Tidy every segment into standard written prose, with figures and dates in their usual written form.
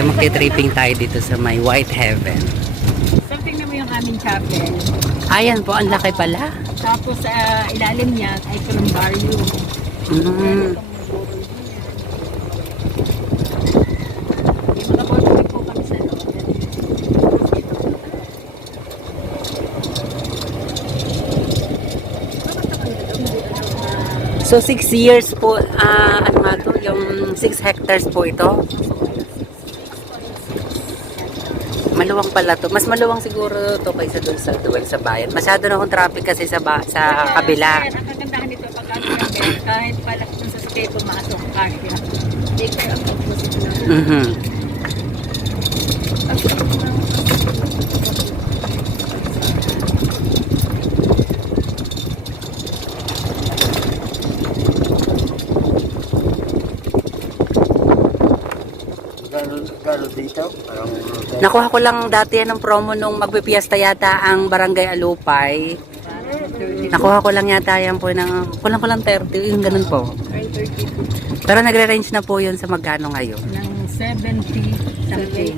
So magti-tripping tayo dito sa may White Heaven. Something na mo yung aming chapel. Ayan po, ang laki pala. Tapos sa ilalim niya ay columbarium. Mm. Yung mga boto po kami sa loob. So 6 years po, ano nga to, yung 6 hectares po ito. Maluwang pala to. Mas maluwang siguro to kaysa doon sa duel sa bayan. Masyado na akong traffic kasi sa kabila. Ang kagandahan nito pag kahit pala kung sa sakay pumasok kasya. Hindi kayo ang opposite na. Gano dito? Nakuha ko lang dati ng promo nung magpipiesta yata ang Barangay Alupay. Nakuha ko lang yata yan po ng kulang 30, yung ganun po. Pero nagre-range na po yun sa magkano ngayon. Ng 70 something.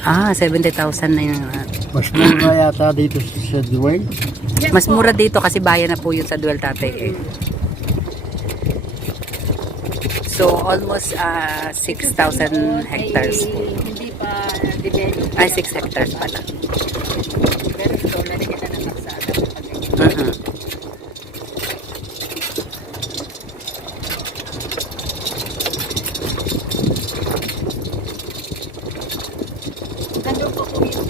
79? 70,000 na yun. Mas mura yata dito sa Duel. Mas mura dito kasi bayan na po yun sa Duel Tatay eh. So almost 6,000 hectares po. Hindi pa develop. Ay, 6 hectares pala. Pero ito, nalagyan na ng magsada. Ganda po po yun.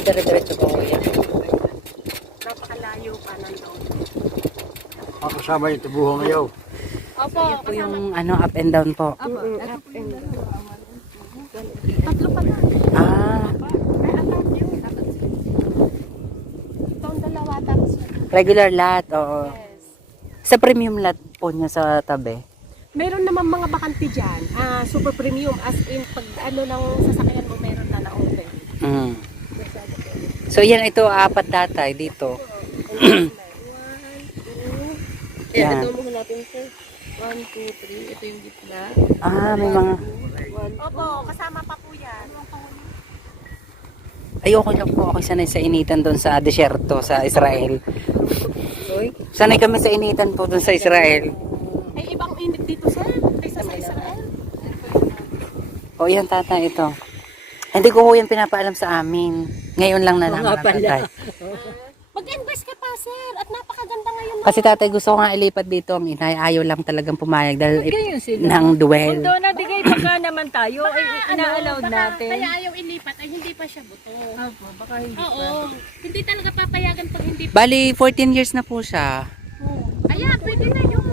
Dire-diretso po ko yan. Napakalayo pa nandun. Ako sama yung tubuhong ayaw. Opo, Yan po yung up and down po. Up and down. Tatlo pa na. May account yun. Itong dalawa tapos Regular lot, oo. yes. Sa premium lot po niya sa tabi. Meron naman mga bakante dyan. Super premium. As in, pag ano lang sasakyan mo, meron na na-open. Mm. So yan, ito 4 tatay dito. Yan. Ito mo natin sir. 1, 2, 3. Ito yung gitna. May mga... Opo, kasama pa po yan. Ayoko lang po. Okay, sanay sa initan doon sa desyerto, sa Israel. Sanay kami sa initan po doon sa Israel. Ay, ibang init dito sir. Kaysa sa Israel. O yan tatay, ito. Hindi ko po yan pinapaalam sa amin. Ngayon lang na lang. Tatay. Mag-invest ka pa sir. At napakaganda ngayon. Kasi tatay gusto ko nga ilipat dito ang inay. Ayaw lang talagang pumayag dahil ng duel. Kung doon nabigay baka naman tayo, ay ina-allowed natin. Kaya ayaw ilipat ay hindi pa siya buto. Opo, baka hindi pa. Oo. Hindi talaga papayagan pag hindi pa. Bali, 14 years na po siya. Ayan, pwede na yun.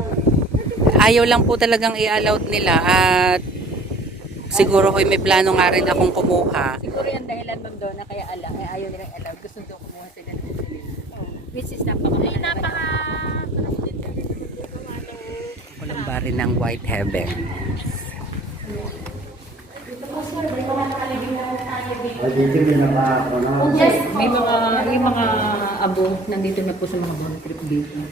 Ayaw lang po talagang i-allowed nila at siguro ko may plano nga rin akong kumuha. Siguro yung dahilan ma'am doon na kaya ayaw nilang allowed. Gusto doon kumuha sila ng sila. Which is Ay, napaka... Columbari ng White Heaven. Ay, dito may naka-ako na. Yes, may yung mga abo nandito na po sa mga bond trip dito.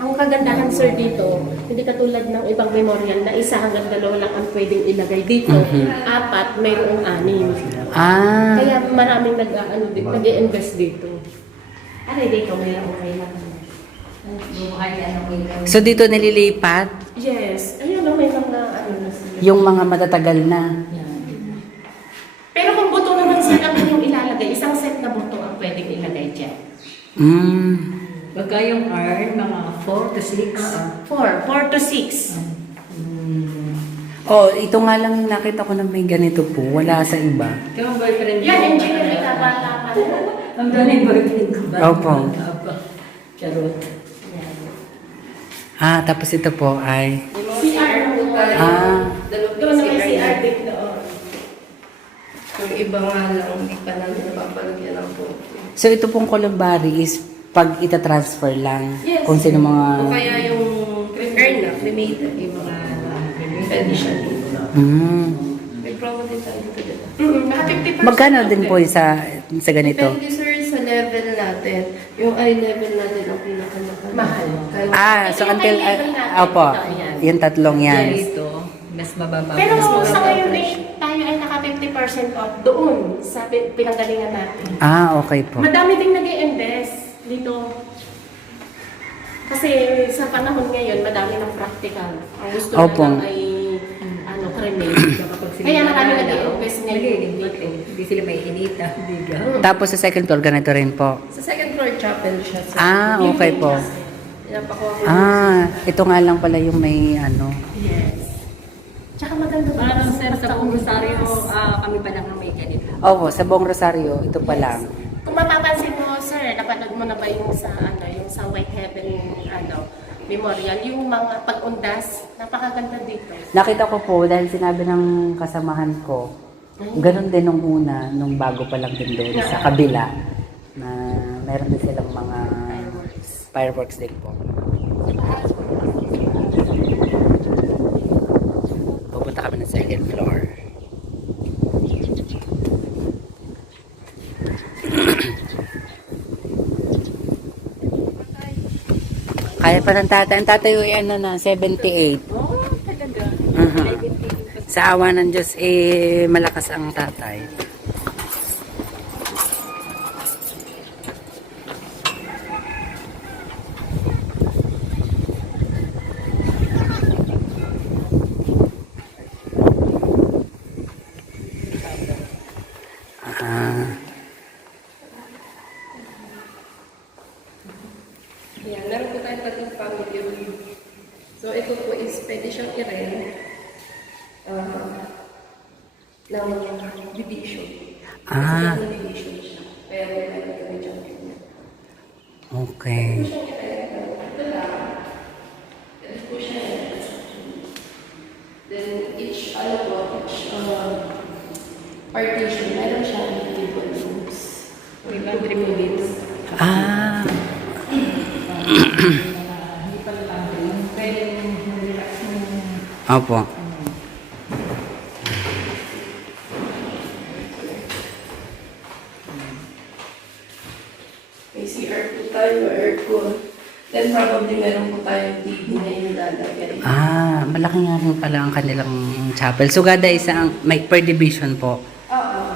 Ang kagandahan sir dito, hindi katulad ng ibang memorial na isa hanggang 2 lang ang pwedeng ilagay dito. 4, mayroong 6. Kaya maraming nag-i-invest dito. Aray, dito mayroong kailangan. So dito nililipat Yes. Ayun, may mga na sila. yung mga matatagal na. Pero kung buto naman sir ang inyong ilalagay, isang set na buto ang pwedeng ilagay dyan. Baka yung R, mga 4 to 6. 4 to 6. Oh, ito nga lang yung nakita ko na may ganito po. Wala sa iba. Ikaw ang boyfriend ko. Yan, engineer, may kabata pa. Ang daming boyfriend ko ba? Opo. Charot. Tapos ito po ay... CR. Doon naman CR dito. Yung iba nga lang, hindi pa namin napapalagyan ng po. So ito pong Columbari is pag ita-transfer lang. Yes. Kung sino O mga... kaya yung cremated, yung mga pwede siya dito. May promo din tayo dito. Naka 50%. Magkano din po sa ganito? Depende sir sa level natin. natin, yung eye level natin ang Mahal. Kaya, So Ito yung until, eye level natin. opo, Ito, ayan. yung tatlong yan. Dito, mas mababa. Pero mas sa mababa ngayon presyo. tayo ay naka 50% off doon sa pinanggalingan natin. Okay po. Madami ding nag-i-invest dito. Kasi sa panahon ngayon, madami ng practical. Ang gusto na Opo. lang ay cremate. Kapag sila Kaya marami nag-aalaw, nag-i-invest ngayon nalilipat dito. eh. Hindi sila may inita. Hindi ka. Tapos sa second floor, ganito rin po. sa second floor chapel siya. So, Okay po. Pinapakuha ko Ito nga lang pala yung may ano. Yes. Tsaka maganda ba? Parang sir, sa buong Rosario, kami pa lang ang may ganito. Opo, sa buong Rosario, ito pa lang. Kung mapapansin mo, sir, napanood mo na ba yung sa yung sa White Heaven Memorial, yung mga pag-undas, napakaganda dito. Nakita ko po dahil sinabi ng kasamahan ko, ganun din nung una, nung bago pa lang din doon sa kabila, na meron din silang mga fireworks din po. Pupunta kami ng second floor. Kaya pa ng tatay. Ang tatay ay ano na, 78. Oh, talaga. Sa awa ng Diyos, malakas ang tatay. Yan, meron po tayong tatlong family room. So, ito po is pwede siyang i-rent ng division. Ng division siya. Pero meron kami dyan. Okay. Then, each partition, meron siyang individual rooms. May laundry mo dito. Opo. May CR po tayo, aircon. Then, probably meron po tayong TV na ilalagay. Malaki nga rin pala ang kanilang chapel. So, gada isang, may per division po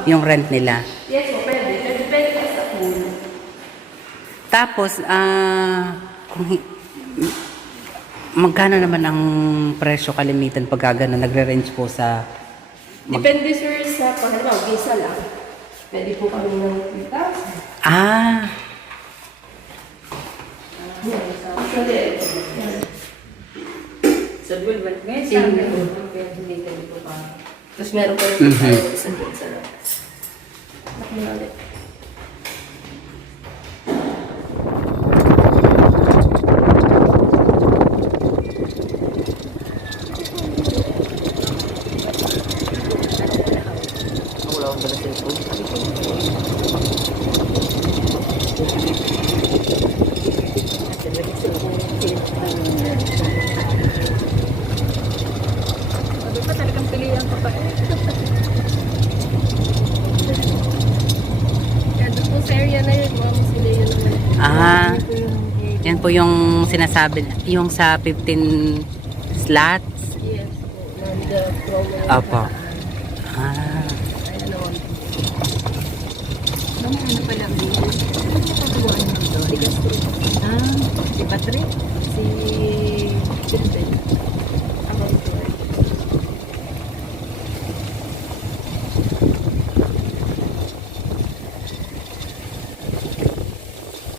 yung rent nila. Yes po, pwede. Pwede ka sa pool. Tapos, magkano naman ang presyo kalimitan pag gano'n nagre-range po sa... Depende sir sa pangalawa, visa lang. Pwede po kami ng 3,000. Actually, yan. Sa Bulban, may sabi ko, hindi ka dito pa. Tapos meron pa rin po tayo sa visa lang. Nakumalit. Sabi pa talagang pilihan ko pa. Kaya doon po sa area na yun, mga sila yun naman. Yan po yung sinasabi, yung sa 15 slots. Yes po, the promo. Opo. Ayan naman. Ano pa lang dito? Ano yung katuwaan mo dito? Si Castro. Si Patrick? Si Silvin.